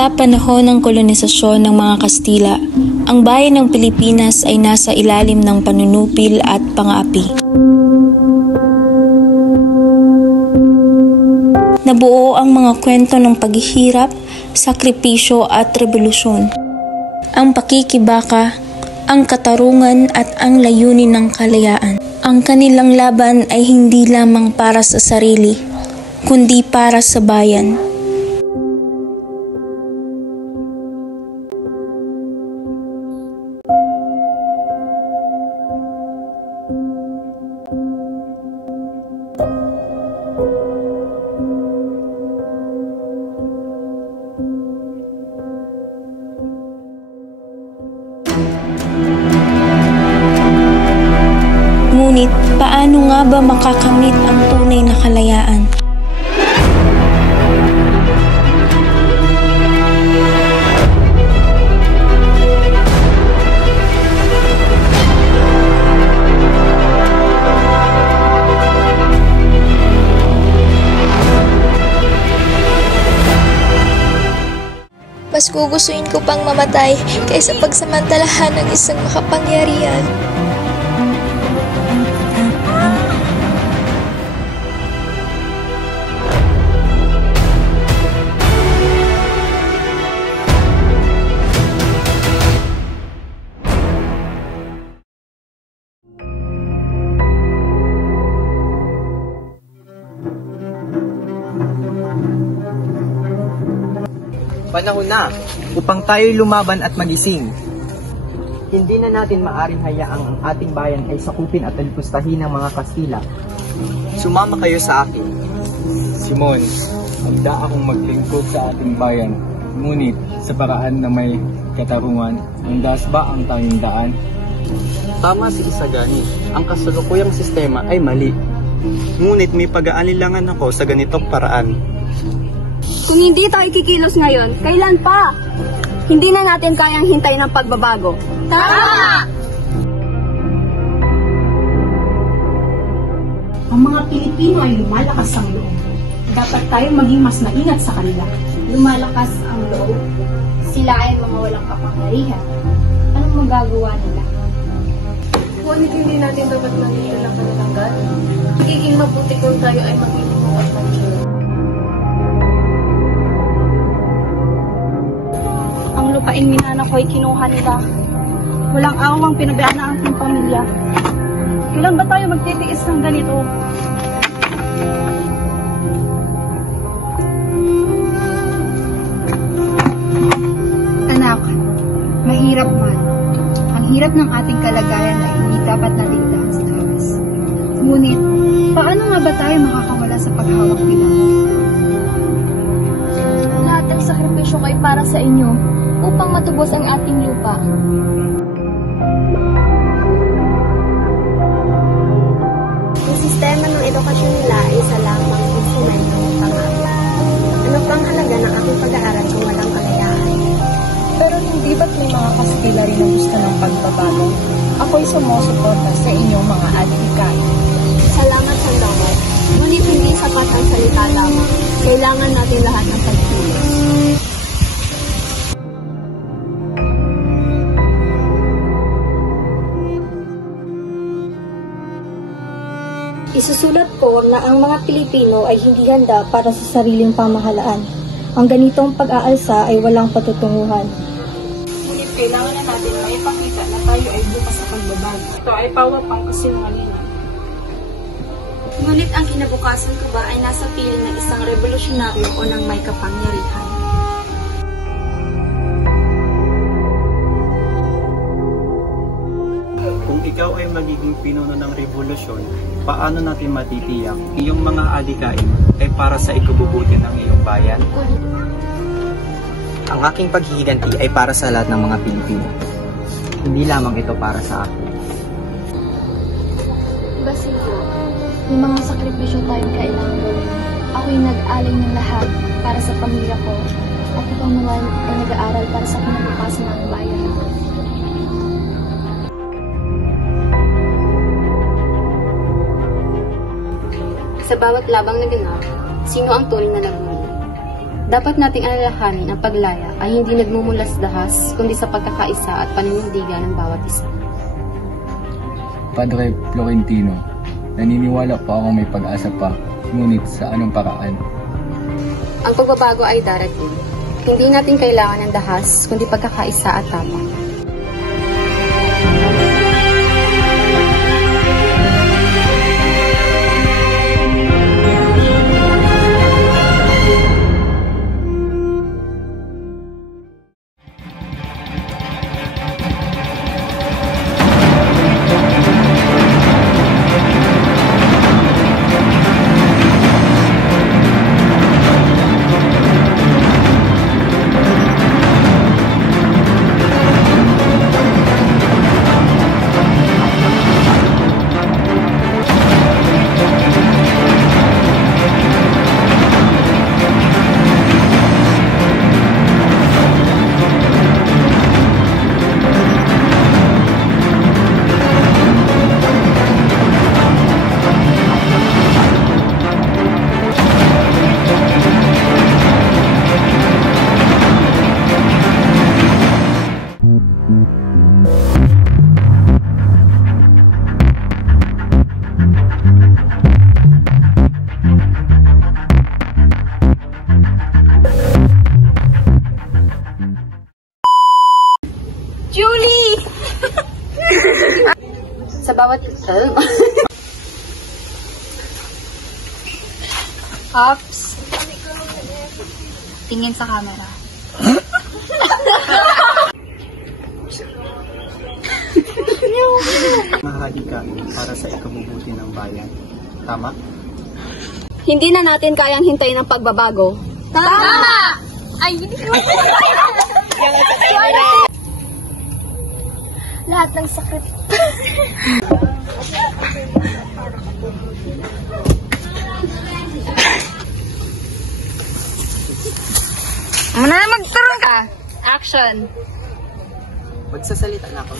Sa panahon ng kolonisasyon ng mga Kastila, ang bayan ng Pilipinas ay nasa ilalim ng panunupil at pang-aapi. Nabuo ang mga kwento ng paghihirap, sakripisyo at revolusyon. Ang pakikibaka, ang katarungan at ang layunin ng kalayaan. Ang kanilang laban ay hindi lamang para sa sarili, kundi para sa bayan. Ngunit, paano nga ba makakamit ang tunay na kalayaan? Mas gugustuhin ko pang mamatay kaysa pagsamantalahan ng isang makapangyarihan. Panahon na upang tayo'y lumaban at magising. Hindi na natin maaring hayaang ang ating bayan ay sakupin at alipustahin ng mga Kastila. Sumama kayo sa akin. Simon, handa akong maglingkod sa ating bayan. Ngunit sa paraan na may katarungan, andas ba ang tanging daan? Tama si Isagani, ang kasalukuyang sistema ay mali. Ngunit may pag-aalilangan ako sa ganitong paraan. Kung hindi tayo kikilos ngayon, kailan pa? Hindi na natin kayang hintayin ang pagbabago. Tama! Ang mga Pilipino ay lumalakas ang loob. Dapat tayo maging mas maingat sa kanila. Lumalakas ang loob. Sila ay mga walang kapangyarihan. Anong magagawa nila? Ngunit hindi natin dapat magiging ang panatanggal. Magiging mabuti kung tayo ay magiging magpapagod. Ang lupaing minana ko ay kinuha nila. Walang awang pinabayaan na ang aking pamilya. Kailan ba tayo magtitiis ng ganito? Anak, mahirap man. Ang hirap ng ating kalagayan ay hindi dapat nating daan sa lakas. Ngunit, paano nga ba tayo makakawala sa paghawak nila? Lahat ng sakripisyo ay para sa inyo upang matubos ang ating lupa. Ang sistema ng edukasyon nila ay isa lamang instrumento ng pang-aapi. Ano pang halaga ng aking pag-aaral kung walang kalayaan? Pero hindi ba't may mga Kastila rin ang gusto ng pagbabago? Ako'y sumusuporta sa inyong mga adhikain. Salamat sa lahat. Ngunit hindi sapat ang salita lamang. Kailangan natin lahat ng pagkilos. Isusulat ko na ang mga Pilipino ay hindi handa para sa sariling pamahalaan. Ang ganitong pag-aalsa ay walang patutunguhan. Ngunit kailangan na natin maipakita na tayo ay bukas sa pagbabago. Ito ay pawapang kasinungalingan. Ngunit ang kinabukasan ko ba ay nasa piling ng isang revolusyonaryo o ng may kapangyarihan? Kung ikaw ay magiging pinuno ng revolusyon, paano natin matitiyak iyong mga adikain ay para sa ikabubuti ng iyong bayan? Ang aking paghihiganti ay para sa lahat ng mga Pilipino. Hindi lamang ito para sa akin. Basilio, may mga sakripisyo tayong kailangan gawin. Ako'y nag-alay ng lahat para sa pamilya ko at ikaw naman ay nag-aaral para sa kinabukasan ng bayan. Sa bawat labang naganap, sino ang tunay na labanan? Dapat nating alalahanin ang paglaya ay hindi nagmumulasdahas kundi sa pagkakaisa at paninindigan ng bawat isa. Padre Florentino, naniniwala po ako may pag-asa pa, ngunit sa anong paraan? Ang pagbabago ay darating. Hindi natin kailangan ng dahas kundi pagkakaisa at tapang. Julie! Sa bawat Ops. Tingin sa camera. Mahali ka para sa ikabubuti ng bayan. Tama? Hindi na natin kayang hintayin ang pagbabago. Tama! Ay, hindi ko. Lahat ng sakit. Muna na magturo ka. Action. Magsasalita na ako.